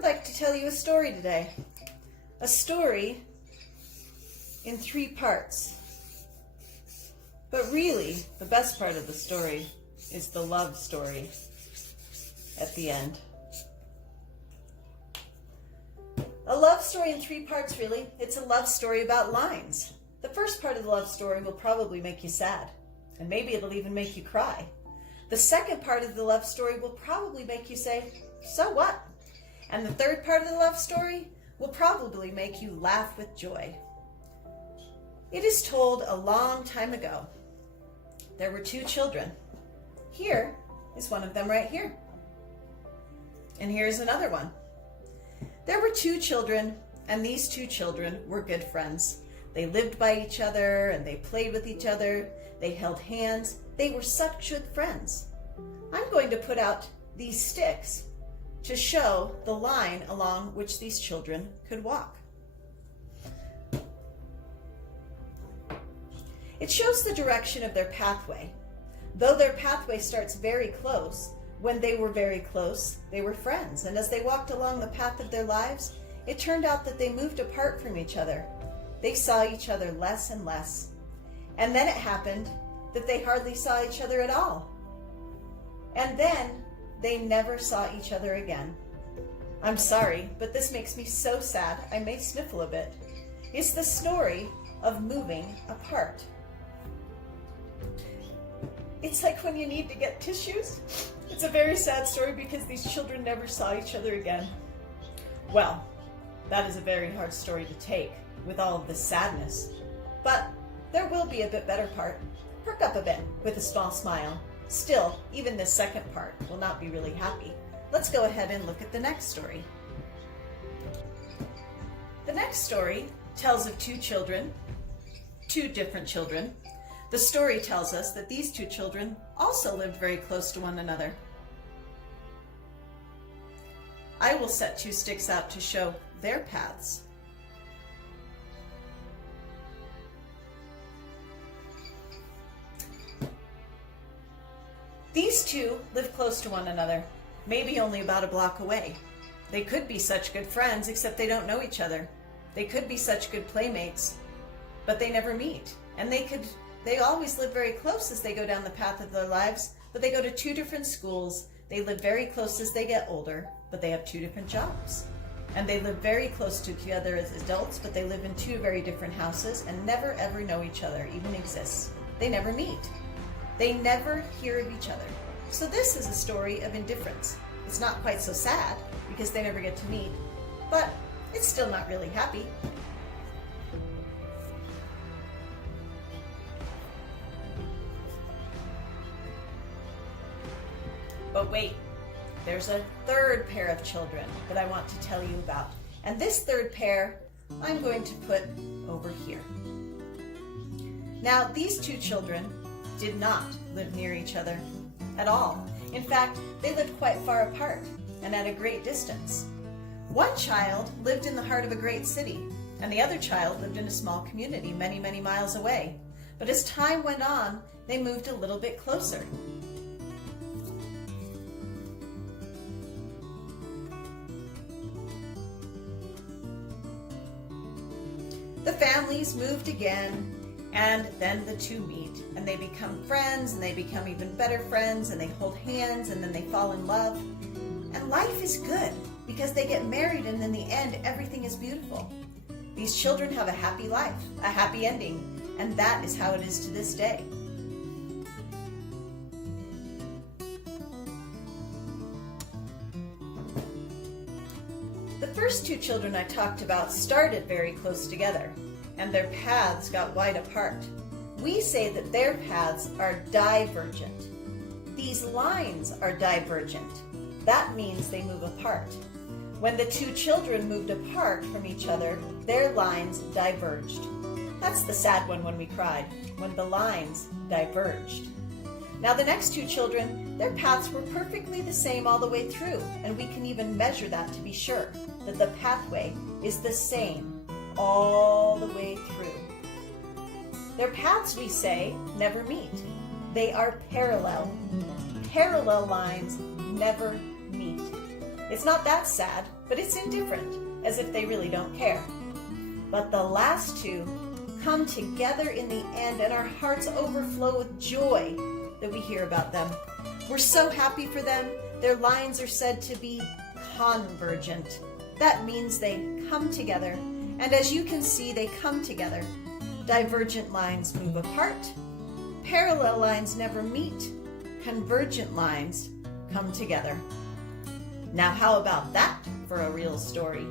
would like to tell you a story today. A story in 3 parts. But really, the best part of the story is the love story at the end. A love story in 3 parts, really. It's a love story about lines. The first part of the love story will probably make you sad, and maybe it'll even make you cry. The second part of the love story will probably make you say, so what? And the third part of the love story will probably make you laugh with joy. It is told a long time ago. There were 2 children. Here is one of them right here. And here's another one. There were 2 children, and these 2 children were good friends. They lived by each other, and they played with each other. They held hands. They were such good friends. I'm going to put out these sticks to show the line along which these children could walk. It shows the direction of their pathway. Though their pathway starts very close, when they were very close, they were friends. And as they walked along the path of their lives, it turned out that they moved apart from each other. They saw each other less and less. And then it happened that they hardly saw each other at all. And then they never saw each other again. I'm sorry, but this makes me so sad, I may sniffle a bit. It's the story of moving apart. It's like when you need to get tissues. It's a very sad story because these children never saw each other again. Well, that is a very hard story to take with all of the sadness. But there will be a bit better part. Perk up a bit with a small smile. Still, even this second part will not be really happy. Let's go ahead and look at the next story. The next story tells of 2 children, 2 different children. The story tells us that these 2 children also lived very close to one another. I will set 2 sticks out to show their paths. These 2 live close to one another, maybe only about a block away. They could be such good friends, except they don't know each other. They could be such good playmates, but they never meet. And they always live very close as they go down the path of their lives, but they go to 2 different schools. They live very close as they get older, but they have 2 different jobs. And they live very close to each other as adults, but they live in 2 very different houses and never ever know each other, even exist. They never meet. They never hear of each other. So this is a story of indifference. It's not quite so sad because they never get to meet, but it's still not really happy. But wait, there's a 3rd pair of children that I want to tell you about. And this 3rd pair I'm going to put over here. Now, these 2 children did not live near each other at all. In fact, they lived quite far apart and at a great distance. One child lived in the heart of a great city, and the other child lived in a small community many, many miles away. But as time went on, they moved a little bit closer. The families moved again, and then the 2 meet, and they become friends, and they become even better friends, and they hold hands, and then they fall in love. And life is good because they get married, and in the end, everything is beautiful. These children have a happy life, a happy ending, and that is how it is to this day. The first 2 children I talked about started very close together, and their paths got wide apart. We say that their paths are divergent. These lines are divergent. That means they move apart. When the 2 children moved apart from each other, their lines diverged. That's the sad one when we cried, when the lines diverged. Now the next 2 children, their paths were perfectly the same all the way through, and we can even measure that to be sure that the pathway is the same all the way through. Their paths, we say, never meet. They are parallel. Parallel lines never meet. It's not that sad, but it's indifferent, as if they really don't care. But the last two come together in the end, and our hearts overflow with joy that we hear about them. We're so happy for them. Their lines are said to be convergent. That means they come together, and as you can see, they come together. Divergent lines move apart. Parallel lines never meet. Convergent lines come together. Now, how about that for a real story?